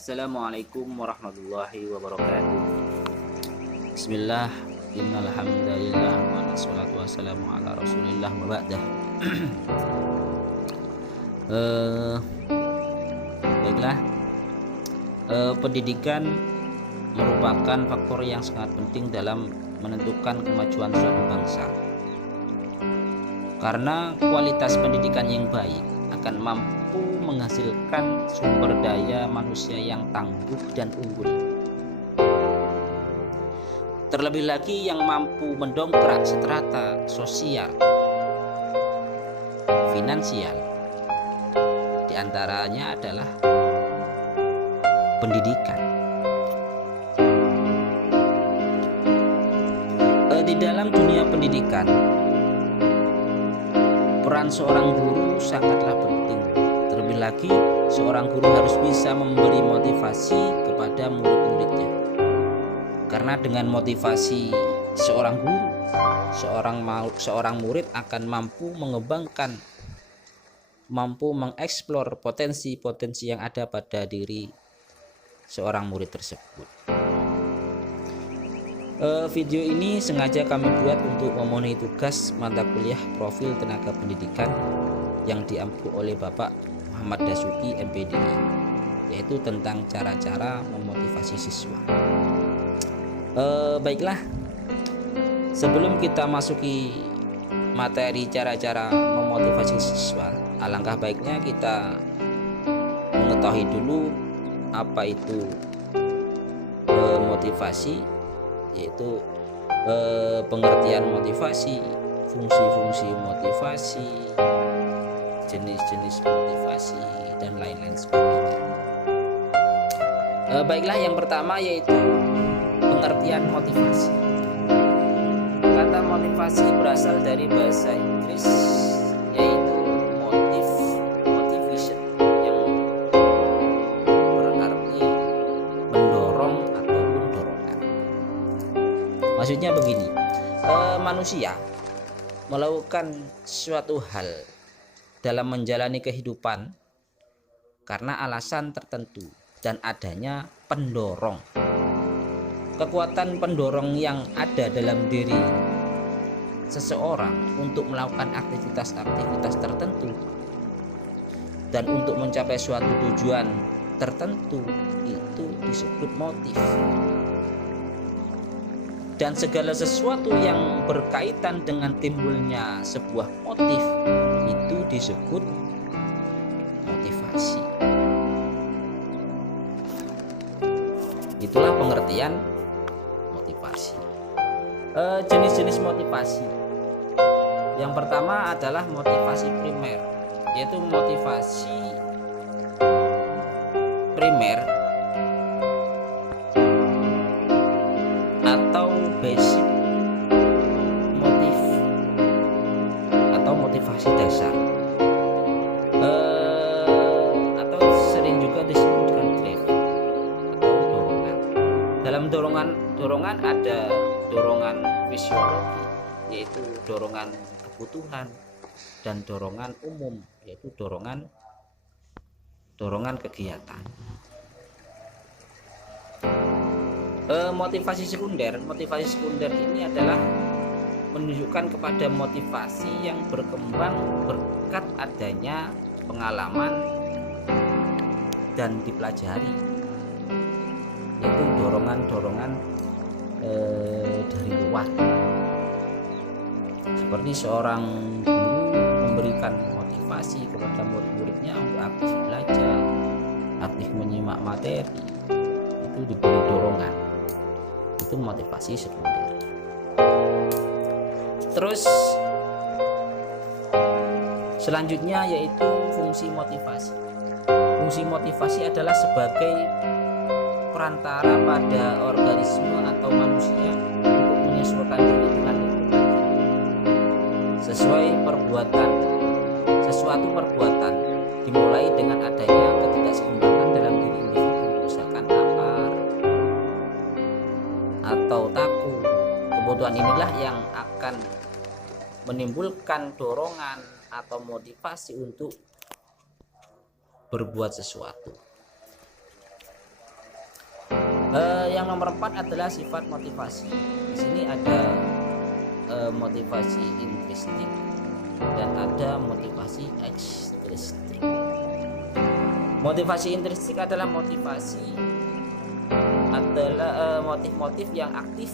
Assalamualaikum warahmatullahi wabarakatuh. Bismillah, innal hamdalillah wa wassalatu wassalamu ala Rasulillah wa ba'dah. Baiklah, pendidikan merupakan faktor yang sangat penting dalam menentukan kemajuan suatu bangsa. Karena kualitas pendidikan yang baik akan mampu menghasilkan sumber daya manusia yang tangguh dan unggul. Terlebih lagi yang mampu mendongkrak strata sosial, finansial. Di antaranya adalah pendidikan. Di dalam dunia pendidikan, peran seorang guru sangatlah penting. Terlebih lagi, seorang guru harus bisa memberi motivasi kepada murid-muridnya. Karena dengan motivasi seorang guru, seorang murid akan mampu mengembangkan, mampu mengeksplor potensi-potensi yang ada pada diri seorang murid tersebut. Video ini sengaja kami buat untuk memenuhi tugas mata kuliah profil tenaga pendidikan yang diampu oleh Bapak Muhammad Dasuki MPDI, yaitu tentang cara-cara memotivasi siswa. Baiklah, sebelum kita masuki materi cara-cara memotivasi siswa, alangkah baiknya kita mengetahui dulu apa itu motivasi, yaitu pengertian motivasi, fungsi-fungsi motivasi, jenis-jenis motivasi, dan lain-lain sebagainya. Baiklah, yang pertama yaitu pengertian motivasi. Kata motivasi berasal dari bahasa Inggris, yaitu motivation, yang berarti mendorong ataupun dorongan. Maksudnya begini, manusia melakukan suatu hal dalam menjalani kehidupan karena alasan tertentu dan adanya pendorong. Kekuatan pendorong yang ada dalam diri seseorang untuk melakukan aktivitas-aktivitas tertentu dan untuk mencapai suatu tujuan tertentu itu disebut motif. Dan segala sesuatu yang berkaitan dengan timbulnya sebuah motif itu disebut motivasi. Itulah pengertian motivasi. Jenis-jenis motivasi. Yang pertama adalah motivasi primer, yaitu motivasi primer atau basic motif atau motivasi dasar, atau sering juga disebut dengan drive atau dorongan. Dalam dorongan ada dorongan fisiologi, yaitu dorongan kebutuhan, dan dorongan umum, yaitu dorongan kegiatan. Motivasi sekunder ini adalah menunjukkan kepada motivasi yang berkembang berkat adanya pengalaman dan dipelajari, yaitu dorongan dari luar. Seperti seorang guru memberikan motivasi kepada murid-muridnya untuk aktif belajar, aktif menyimak materi, itu diberi dorongan. Itu motivasi sekunder. Terus selanjutnya yaitu fungsi motivasi. Fungsi motivasi adalah sebagai perantara pada organisme atau manusia untuk menyesuaikan diri dengan lingkungan. Sesuatu perbuatan dimulai dengan adanya ketidakseimbangan dalam diri individu, misalkan lapar atau takut. Kebutuhan inilah yang akan menimbulkan dorongan atau motivasi untuk berbuat sesuatu. Yang nomor 4 adalah sifat motivasi. Di sini ada motivasi intrinsik dan ada motivasi ekstrinsik. Motivasi intrinsik adalah motif-motif yang aktif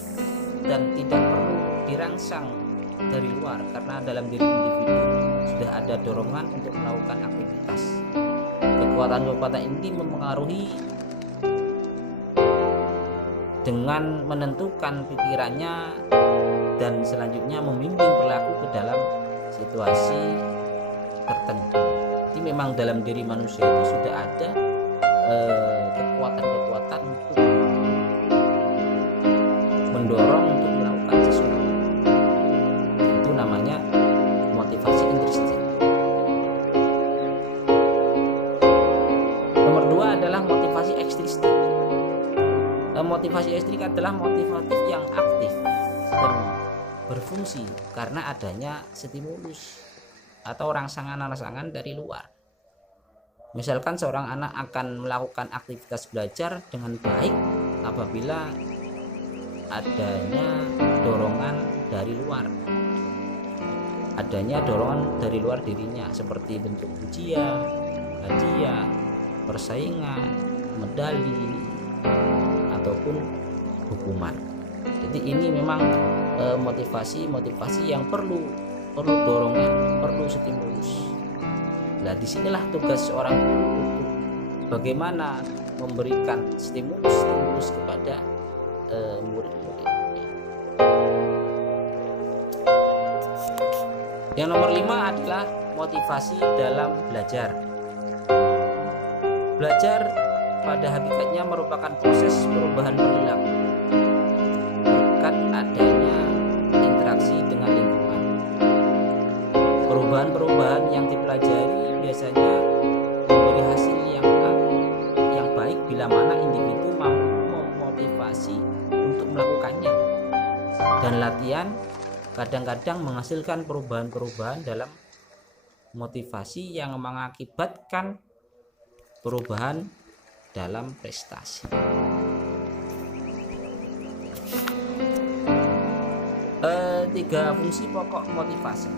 dan tidak perlu dirangsang dari luar, karena dalam diri individu sudah ada dorongan untuk melakukan aktivitas. Kekuatan-kekuatan ini mempengaruhi dengan menentukan pikirannya dan selanjutnya membimbing pelaku ke dalam situasi tertentu. Jadi memang dalam diri manusia itu sudah ada kekuatan-kekuatan untuk mendorong untuk melakukan sesuatu. Itu namanya motivasi intrinsik. Nomor 2 adalah motivasi ekstrinsik. Motivasi ekstrinsik adalah motivatif yang aktif dan berfungsi karena adanya stimulus atau rangsangan-rangsangan dari luar. Misalkan seorang anak akan melakukan aktivitas belajar dengan baik apabila adanya dorongan dari luar. Adanya dorongan dari luar dirinya seperti bentuk pujian, hadiah, persaingan, medali, ataupun hukuman. Jadi ini memang motivasi yang perlu dorongan, perlu stimulus. Nah, disinilah tugas seorang guru untuk bagaimana memberikan stimulus kepada murid-muridnya. Yang nomor 5 adalah motivasi dalam belajar. Belajar pada hakikatnya merupakan proses perubahan perilaku berkat adanya interaksi dengan lingkungan. Perubahan-perubahan yang dipelajari biasanya memberi hasil yang baik bila mana individu mampu memotivasi untuk melakukannya. Dan latihan kadang-kadang menghasilkan perubahan-perubahan dalam motivasi yang mengakibatkan perubahan dalam prestasi. Tiga fungsi pokok motivasi.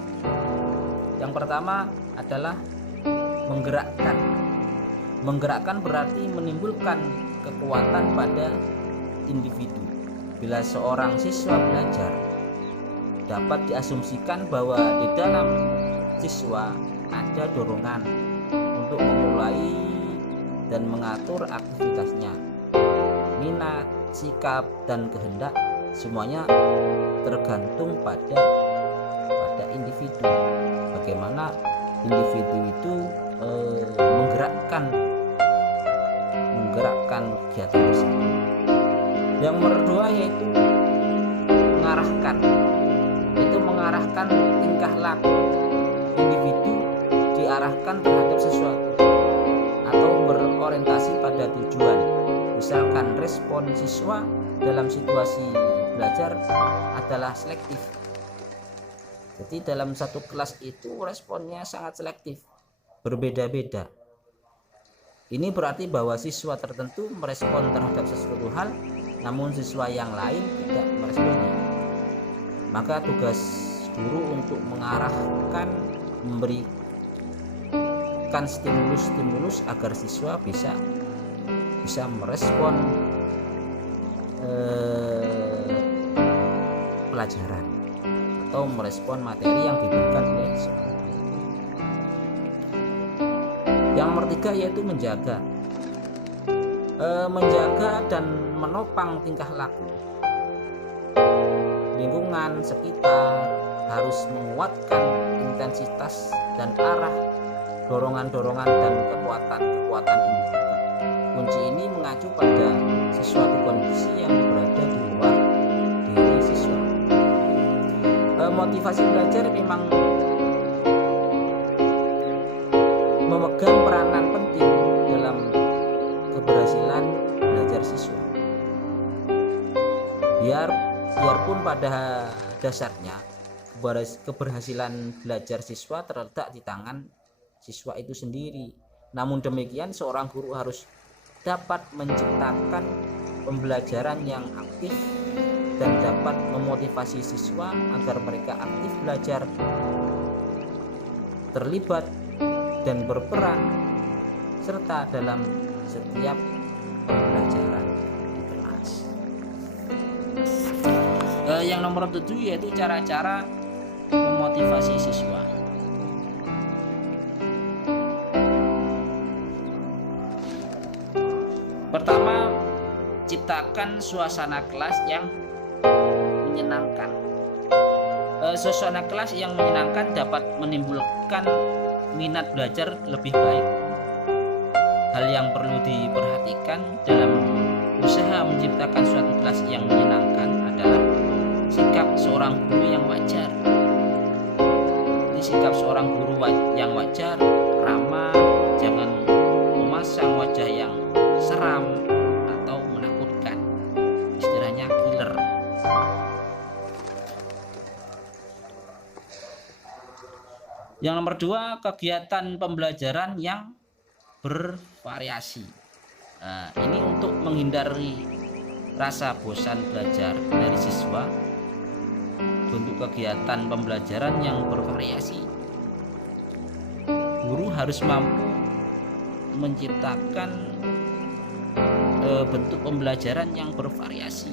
Yang pertama adalah menggerakkan. Menggerakkan berarti menimbulkan kekuatan pada individu. Bila seorang siswa belajar, dapat diasumsikan bahwa di dalam siswa ada dorongan untuk memulai dan mengatur aktivitasnya. Minat, sikap, dan kehendak semuanya tergantung pada individu. Bagaimana individu itu menggerakkan kegiatan tersebut. Yang nomor 2 yaitu mengarahkan tingkah laku individu diarahkan terhadap sesuatu atau berorientasi pada tujuan. Misalkan respon siswa dalam situasi belajar adalah selektif. Jadi dalam satu kelas itu responnya sangat selektif, berbeda-beda. Ini berarti bahwa siswa tertentu merespon terhadap sesuatu hal, namun siswa yang lain tidak meresponnya. Maka tugas guru untuk mengarahkan, memberikan stimulus agar siswa bisa merespon pelajaran atau merespon materi yang diberikan oleh sekolah. Yang nomor 3 yaitu menjaga dan menopang tingkah laku. Lingkungan sekitar harus menguatkan intensitas dan arah dorongan-dorongan dan kekuatan individu. Kunci ini mengacu pada sesuatu kondisi yang berada di luar diri siswa. Motivasi belajar memang memegang peranan penting dalam keberhasilan belajar siswa. Biarpun pada dasarnya keberhasilan belajar siswa terletak di tangan siswa itu sendiri. Namun demikian, seorang guru harus dapat menciptakan pembelajaran yang aktif dan dapat memotivasi siswa agar mereka aktif belajar, terlibat dan berperan serta dalam setiap pembelajaran di kelas. Yang nomor 7 yaitu cara-cara memotivasi siswa. Pertama, ciptakan suasana kelas yang menyenangkan. Suasana kelas yang menyenangkan dapat menimbulkan minat belajar lebih baik. Hal yang perlu diperhatikan dalam usaha menciptakan suatu kelas yang menyenangkan adalah sikap seorang guru yang wajar. Jadi sikap seorang guru yang wajar, ramah, jangan memasang wajah yang seram atau menakutkan, istilahnya killer. Yang nomor 2, kegiatan pembelajaran yang bervariasi. Nah, ini untuk menghindari rasa bosan belajar dari siswa. Bentuk kegiatan pembelajaran yang bervariasi. Guru harus mampu menciptakan bentuk pembelajaran yang bervariasi,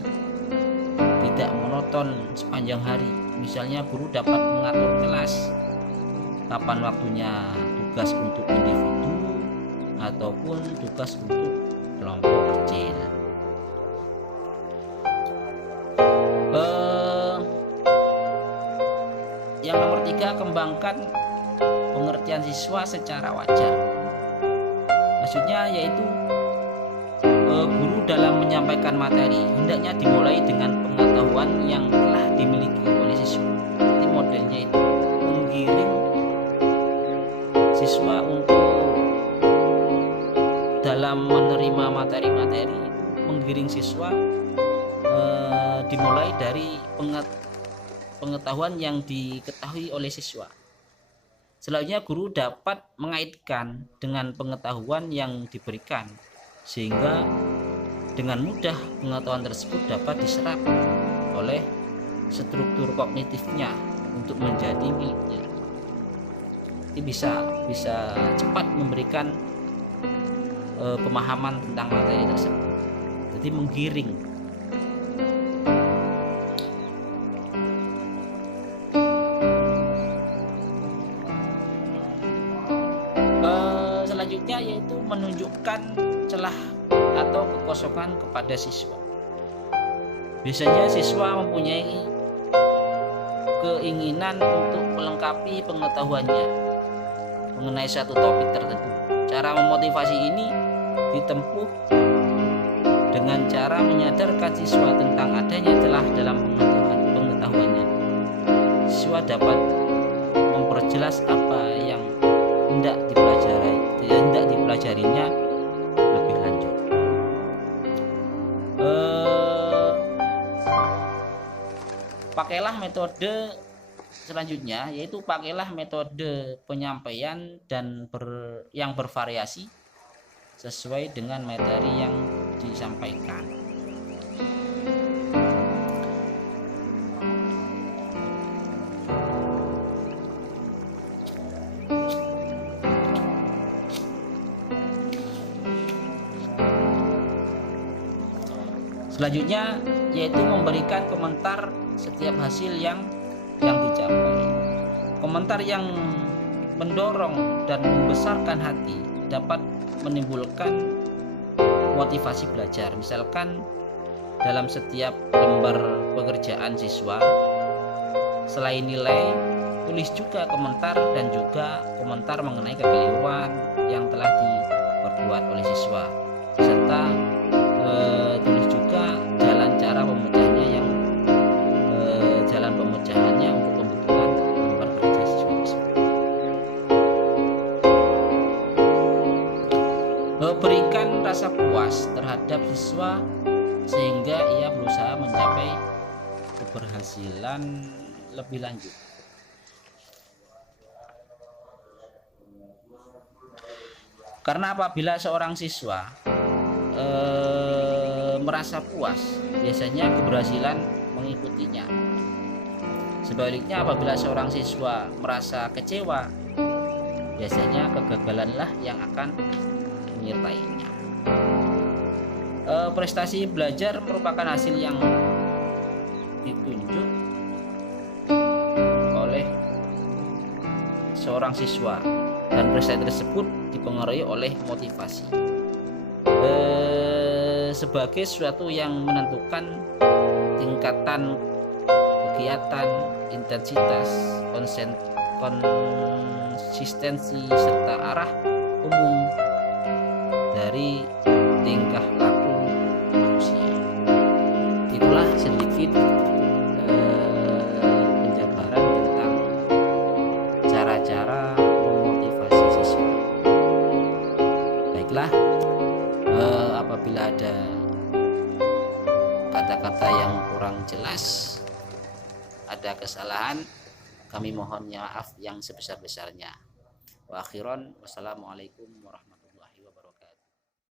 tidak monoton sepanjang hari. Misalnya guru dapat mengatur kelas, kapan waktunya tugas untuk individu ataupun tugas untuk kelompok kecil. Yang nomor 3, kembangkan pengertian siswa secara wajar. Maksudnya yaitu guru dalam menyampaikan materi hendaknya dimulai dengan pengetahuan yang telah dimiliki oleh siswa. Jadi modelnya itu menggiring siswa untuk dalam menerima materi-materi, menggiring siswa dimulai dari pengetahuan yang diketahui oleh siswa. Selanjutnya guru dapat mengaitkan dengan pengetahuan yang diberikan, sehingga dengan mudah pengetahuan tersebut dapat diserap oleh struktur kognitifnya untuk menjadi miliknya. Ini bisa cepat memberikan pemahaman tentang materi tersebut. Jadi menggiring. Selanjutnya yaitu menunjukkan celah atau kekosongan kepada siswa. Biasanya siswa mempunyai keinginan untuk melengkapi pengetahuannya mengenai satu topik tertentu. Cara memotivasi ini ditempuh dengan cara menyadarkan siswa tentang adanya celah dalam pengetahuannya. Siswa dapat memperjelas apa yang hendak dipelajarinya lebih lanjut. Pakailah metode selanjutnya, yaitu pakailah metode penyampaian yang bervariasi sesuai dengan materi yang disampaikan. Selanjutnya yaitu memberikan komentar setiap hasil yang dicapai. Komentar yang mendorong dan membesarkan hati dapat menimbulkan motivasi belajar. Misalkan dalam setiap lembar pekerjaan siswa, selain nilai, tulis juga komentar dan juga komentar mengenai kekeliruan yang telah diperbuat oleh siswa, serta tulis juga jalan pemecahannya untuk kebutuhan lembar kerja siswa tersebut. Berikan rasa puas terhadap siswa sehingga ia berusaha mencapai keberhasilan lebih lanjut. Karena apabila seorang siswa merasa puas, biasanya keberhasilan mengikutinya. Sebaliknya apabila seorang siswa merasa kecewa, biasanya kegagalanlah yang akan menyertainya. Prestasi belajar merupakan hasil yang ditunjuk oleh seorang siswa, dan prestasi tersebut dipengaruhi oleh motivasi sebagai sesuatu yang menentukan tingkatan kegiatan, intensitas, konsistensi, serta arah umum dari tingkah laku manusia. Itulah sedikit penjabaran tentang cara-cara memotivasi siswa. Baiklah, apabila ada kata-kata yang kurang jelas, ada kesalahan, kami mohon maaf yang sebesar-besarnya. Wa akhiran, wassalamualaikum warahmatullahi wabarakatuh.